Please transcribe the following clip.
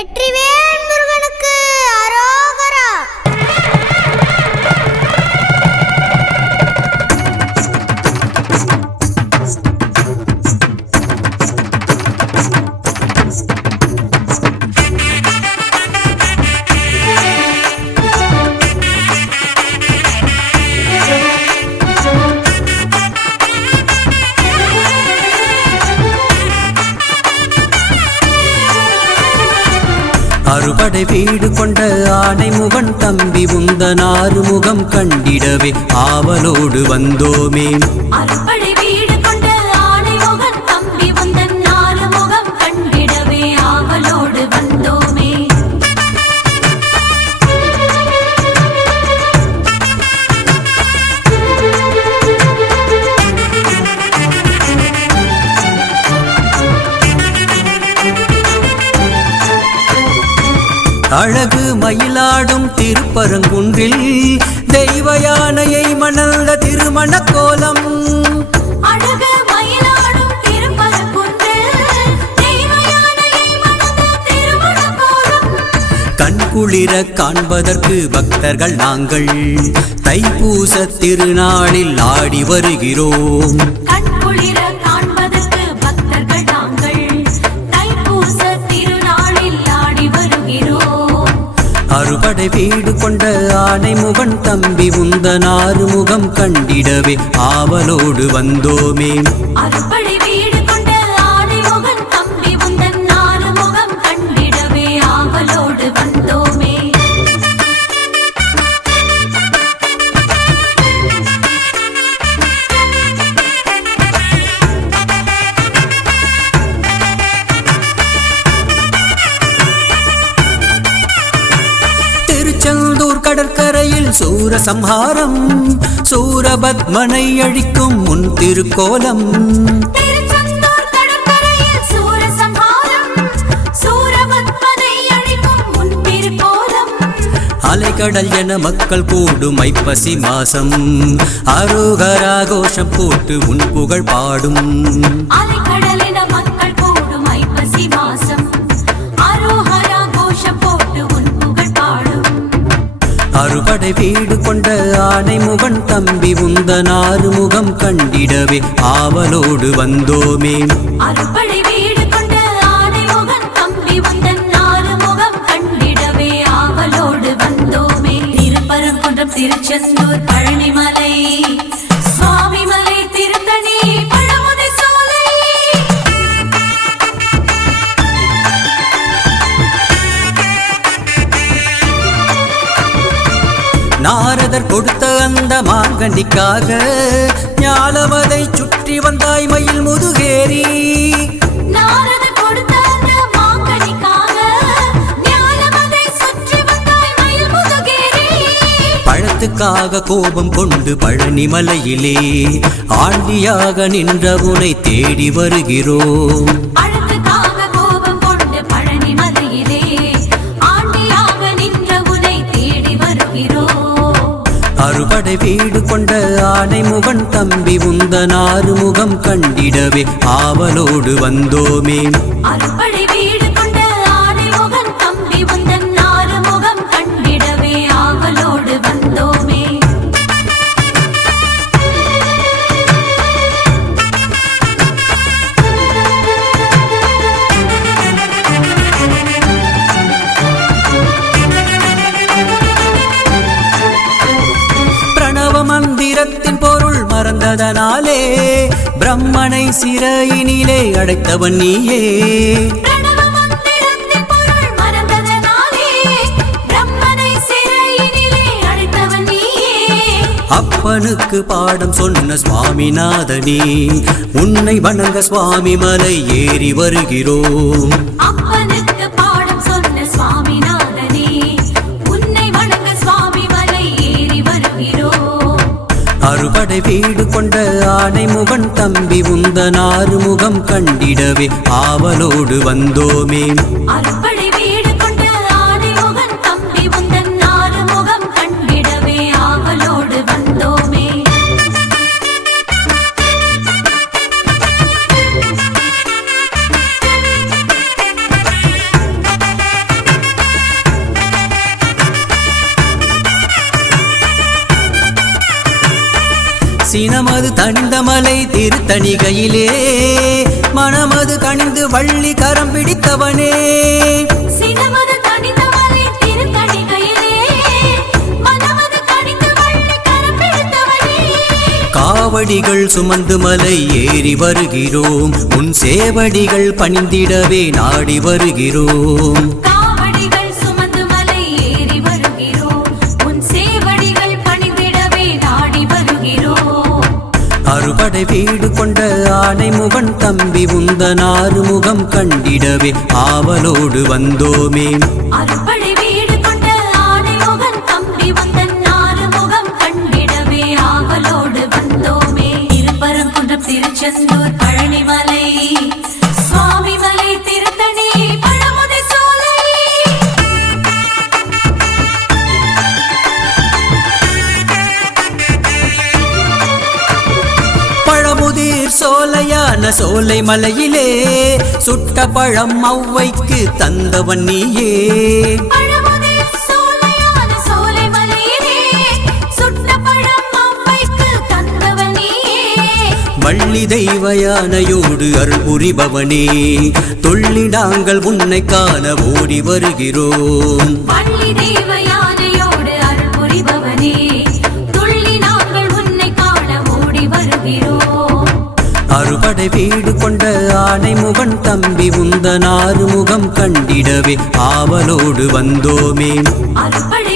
வெற்றிவேல் முருகனுக்கு அரோகரா. அறுபடை வீடு கொண்ட ஆனை முகன் தம்பி உந்தன் ஆறுமுகம் கண்டிடவே ஆவலோடு வந்தோமே. அறுபடை வீடு கொண்ட ஆனை முகன் தம்பி உந்தன் ஆறுமுகம் கண்டிடவே ஆவலோடு வந்தோமே. அழகு மயிலாடும் திருப்பரங்குன்றில் தெய்வ யானையை மணந்த திருமண கோலம். அழகு மயிலாடும் திருப்பரங்குன்றில் தெய்வ யானையை மணந்த திருமண கோலம். கண்குளிர காண்பதற்கு பக்தர்கள் நாங்கள் தைப்பூச திருநாளில் ஆடி வருகிறோம். கண்குளிர காண்பதற்கு பக்தர்கள் நாங்கள் தைப்பூச திருநாளில் ஆடி வருகிறோம். அறுபடை வீடு கொண்ட ஆனை முகன் தம்பி உந்தன் ஆறுமுகம் கண்டிடவே ஆவலோடு வந்தோமே. அறுபடை வீடு கொண்ட ஆனை முகன் தம்பி உந்தன் ஆறுமுகம் கண்டிடவே ஆவலோடு வந்தோமே. திருச்செந்தூர் கடற்கரையில் சூரசம்ஹாரம் சூரபத்மனை அழிக்கும் முன் திருக்கோலம். திருச்செந்தூர் கடற்கரையில் சூரசம்ஹாரம் சூரபத்மனை அழிக்கும் முன் திருக்கோலம். அலைக்கடல் என மக்கள் கூடும் ஐப்பசி மாசம் அரோகரா கோஷம் போட்டு உன் புகழ் பாடும். அலைக்கடலின மக்கள் கூடும் ஐப்பசி மாசம் அரோகரா கோஷம் போட்டு உன் புகழ் பாடும். அறுபடை வீடு கொண்ட ஆனை முகன் தம்பி உந்தன் ஆறுமுகம் கண்டிடவே ஆவலோடு வந்தோமே. அறுபடை வீடு கொண்ட ஆனை முகன் தம்பி உந்தன் ஆறுமுகம் கண்டிடவே ஆவலோடு வந்தோமே. திருப்பரங்குன்றம் திருச்செந்தூர் பழனிமலை சுவாமிமலை திருத்தணி பழமுதி சோலை. நாரதர் கொடுத்த அந்த மாங்கனிக்காக ஞாலவதை சுற்றி வந்தாய் மயில் முதுகேரி. நாரதர் கொடுத்த அந்த மாங்கனிக்காக ஞாலமதை சுற்றி வந்தாய் மயில் முதுகேரி. பழத்துக்காக கோபம் கொண்டு பழனிமலையிலே ஆண்டியாக நின்ற உனை தேடி வருகிறோம். பழத்துக்காக கோபம் கொண்டு பழனிமலையிலே ஆண்டியாக நின்ற உனை தேடி வருகிறோம். அறுபடை வீடு கொண்ட ஆனை முகன் தம்பி உந்தன் ஆறுமுகம் கண்டிடவே ஆவலோடு வந்தோமே. அறுபடை வீடு கொண்ட ஆனை முகன் தம்பி உந்தன் ஆறுமுகம் கண்டிடவே ஆவலோடு வந்தோமே. பிரணவ மந்திரத்தின் பொருள் மறந்ததனாலே பிரம்மனை சிறையினிலே அடைத்தவன் நீயே. பிரணவ மந்திரத்தின் பொருள் மறந்ததனாலே பிரம்மனை சிறையினிலே அடைத்தவன் நீயே. அப்பனுக்கு பாடம் சொன்ன சுவாமிநாதனே உன்னை வணங்க சுவாமி மலை ஏறி வருகிறோம். அப்பனுக்கு பாடம் சொன்ன சுவாமிநாதனே உன்னை வணங்க சுவாமி மலை ஏறி வருகிறோம். அறுபடை வீடு கொண்ட ஆனை முகன் தம்பி உந்தன் ஆறுமுகம் கண்டிடவே ஆவலோடு வந்தோமே. அறுபடை வீடு கொண்ட ஆனை முகன் தம்பி உந்தன் ஆறுமுகம் கண்டிடவே ஆவலோடு வந்தோமே. சினமது தணிந்த மலை திருத்தணிகையிலே மனமது கணிந்து வள்ளி கரம் பிடித்தவனே சினமது தணிந்த மலை திருத்தணிகையிலே மனமது கணிந்து வள்ளி கரம் பிடித்தவனே காவடிகள் சுமந்து மலை ஏறி வருகிறோம் உன் சேவடிகள் பணிந்திடவே நாடி வருகிறோம் காவடிகள் சுமந்து மலை ஏறி வருகிறோம் உன் சேவடிகள் பணிந்திடவே நாடி வருகிறோம் அறுபடை வீடு கொண்ட ஆனை முகன் தம்பி உந்தன் ஆறுமுகம் கண்டிடவே ஆவலோடு வந்தோமே அறுபடை வீடு கொண்ட ஆனை முகன் தம்பி உந்தன் ஆறுமுகம் கண்டிடவே ஆவலோடு வந்தோமே திருப்பரங்குன்றம் திருச்செந்தூர் பழனிமலை சுவாமி மலை திருத்தணி பழமுதிர் சோலை பழமுதிர் சோலையான சோலை மலையிலே சுட்ட பழம் ஔவைக்கு தந்தவன் நீயே பழமுதிர் சோலையான சோலை மலையிலே சுட்ட பழம் அவ்வைக்கு தந்தவன் நீயே வள்ளி தெய்வ யானையோடு அருள் புரிபவனே தொள்ளி நாங்கள் உன்னை காண ஓடி வருகிறோம் வள்ளி தெய்வ யானையோடு அருள் புரிபவனே துள்ளி நாங்கள் உன்னை காண ஓடி வருகிறோம் அறுபடை வீடு கொண்ட ஆனை முகன் தம்பி உந்தன் ஆறுமுகம் கண்டிடவே ஆவலோடு வந்தோமே அறுபடை